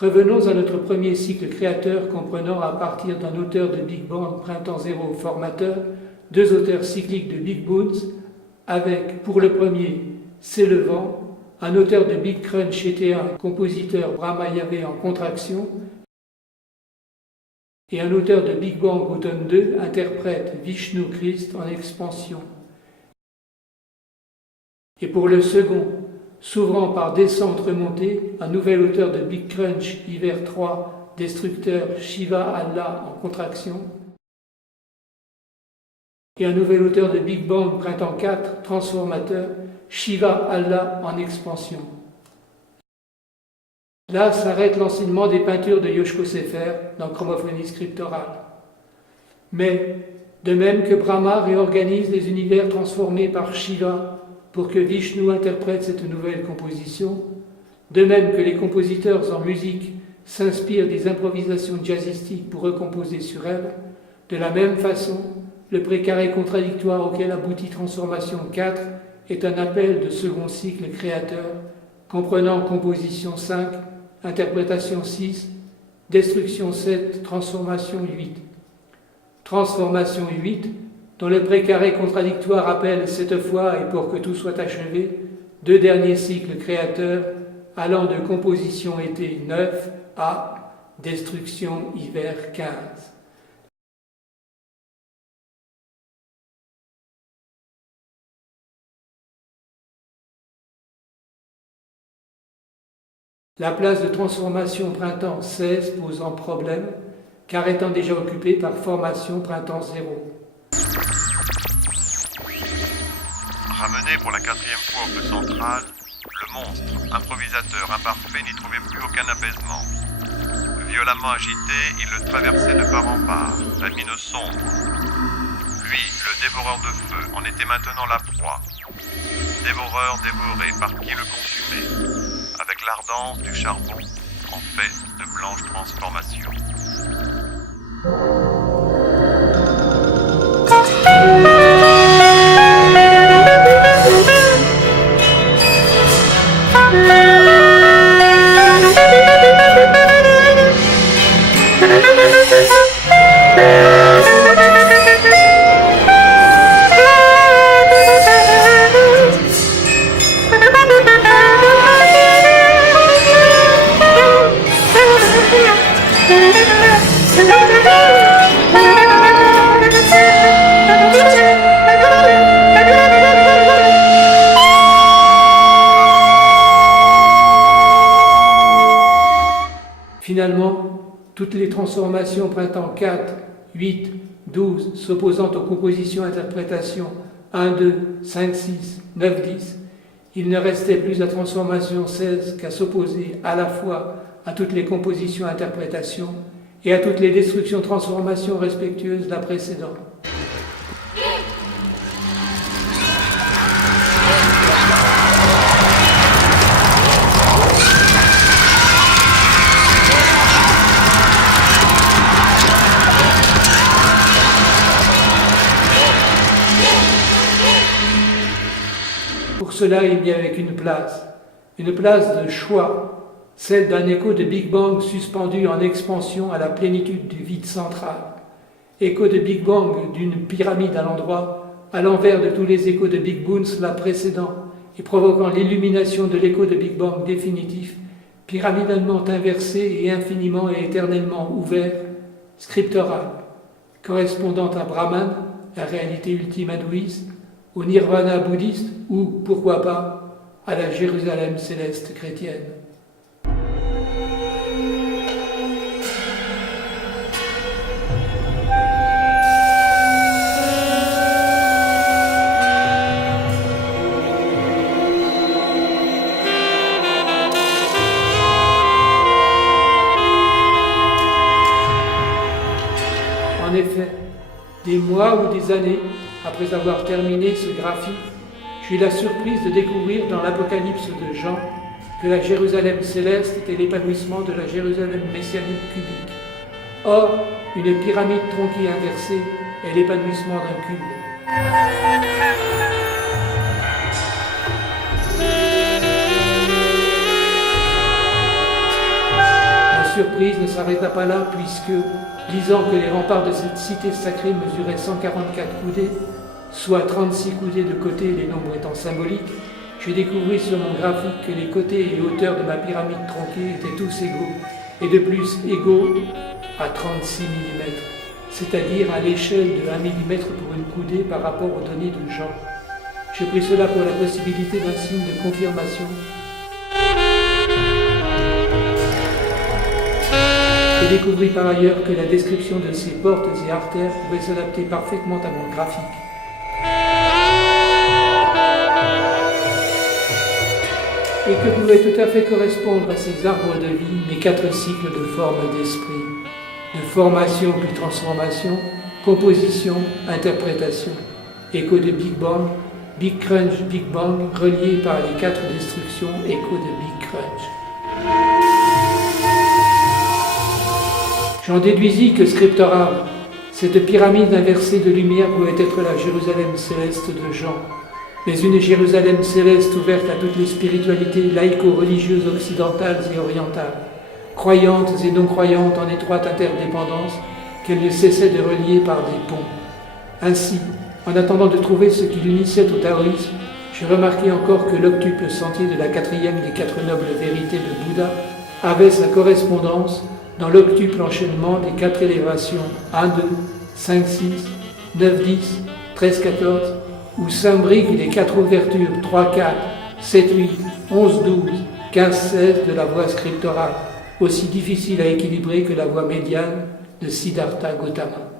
Revenons à notre premier cycle créateur comprenant à partir d'un auteur de Big Bang Printemps Zéro formateur, deux auteurs cycliques de Big Boons, avec pour le premier C'est le vent, un auteur de Big Crunch était un compositeur Brahma Yahvé en contraction, et un auteur de Big Bang Automne 2 interprète Vishnu Christ en expansion. Et pour le second, s'ouvrant par descente remontée, un nouvel auteur de Big Crunch Hiver 3, destructeur Shiva Allah en contraction, et un nouvel auteur de Big Bang Printemps 4, transformateur Shiva Allah en expansion. Là s'arrête l'enseignement des peintures de Yoshko Sefer dans Chromophonie scriptorale. Mais, de même que Brahma réorganise les univers transformés par Shiva pour que Vishnu interprète cette nouvelle composition, de même que les compositeurs en musique s'inspirent des improvisations jazzistiques pour recomposer sur elles, de la même façon, le précaré contradictoire auquel aboutit Transformation 4 est un appel de second cycle créateur, comprenant composition 5, interprétation 6, destruction 7, transformation 8. Transformation 8, dont le précaré contradictoire appelle cette fois, et pour que tout soit achevé, deux derniers cycles créateurs allant de composition été 9 à destruction hiver 15. La place de transformation printemps 16 posant problème, car étant déjà occupée par formation printemps 0. Ramené pour la quatrième fois au feu central, le monstre, improvisateur imparfait, n'y trouvait plus aucun apaisement. Violemment agité, il le traversait de part en part, la mine sombre. Lui, le dévoreur de feu, en était maintenant la proie. Dévoreur dévoré par qui le consumait, avec l'ardence du charbon en fait de blanches transformations. Finalement, toutes les transformations printemps 4, 8, 12 s'opposant aux compositions-interprétations 1, 2, 5, 6, 9, 10, il ne restait plus la transformation 16 qu'à s'opposer à la fois à toutes les compositions-interprétations et à toutes les destructions-transformations respectueuses de la précédente. Pour cela, il n'y avait qu'une place de choix, celle d'un écho de Big Bang suspendu en expansion à la plénitude du vide central, écho de Big Bang d'une pyramide à l'endroit, à l'envers de tous les échos de Big Boons la précédant, et provoquant l'illumination de l'écho de Big Bang définitif, pyramidalement inversé et infiniment et éternellement ouvert, scriptoral, correspondant à Brahman, la réalité ultime hindouiste, au nirvana bouddhiste ou, pourquoi pas, à la Jérusalem céleste chrétienne. En effet, des mois ou des années après avoir terminé ce graphique, j'eus la surprise de découvrir dans l'Apocalypse de Jean que la Jérusalem céleste était l'épanouissement de la Jérusalem messianique cubique. Or, une pyramide tronquée inversée est l'épanouissement d'un cube. surprise ne s'arrêta pas là puisque, disant que les remparts de cette cité sacrée mesuraient 144 coudées, soit 36 coudées de côté, les nombres étant symboliques, je découvris sur mon graphique que les côtés et hauteurs de ma pyramide tronquée étaient tous égaux, et de plus égaux à 36 mm, c'est-à-dire à l'échelle de 1 mm pour une coudée par rapport aux données de Jean. Je pris cela pour la possibilité d'un signe de confirmation. Je découvris par ailleurs que la description de ces portes et artères pouvait s'adapter parfaitement à mon graphique. Et que pouvaient tout à fait correspondre à ces arbres de vie mes 4 cycles de forme d'esprit, de formation puis transformation, composition, interprétation, écho de Big Bang, Big Crunch, Big Bang, reliés par les 4 destructions, écho de Big Crunch. J'en déduisis que scriptoral, cette pyramide inversée de lumière pouvait être la Jérusalem céleste de Jean, mais une Jérusalem céleste ouverte à toutes les spiritualités laïco-religieuses occidentales et orientales, croyantes et non croyantes en étroite interdépendance, qu'elle ne cessait de relier par des ponts. Ainsi, en attendant de trouver ce qui l'unissait au taoïsme, je remarquai encore que l'octuple sentier de la 4e des 4 nobles vérités de Bouddha avait sa correspondance dans l'octuple enchaînement des 4 élévations 1, 2, 5, 6, 9, 10, 13, 14, où s'imbriquent les 4 ouvertures 3, 4, 7, 8, 11, 12, 15, 16 de la voie scriptorale, aussi difficile à équilibrer que la voie médiane de Siddhartha Gautama.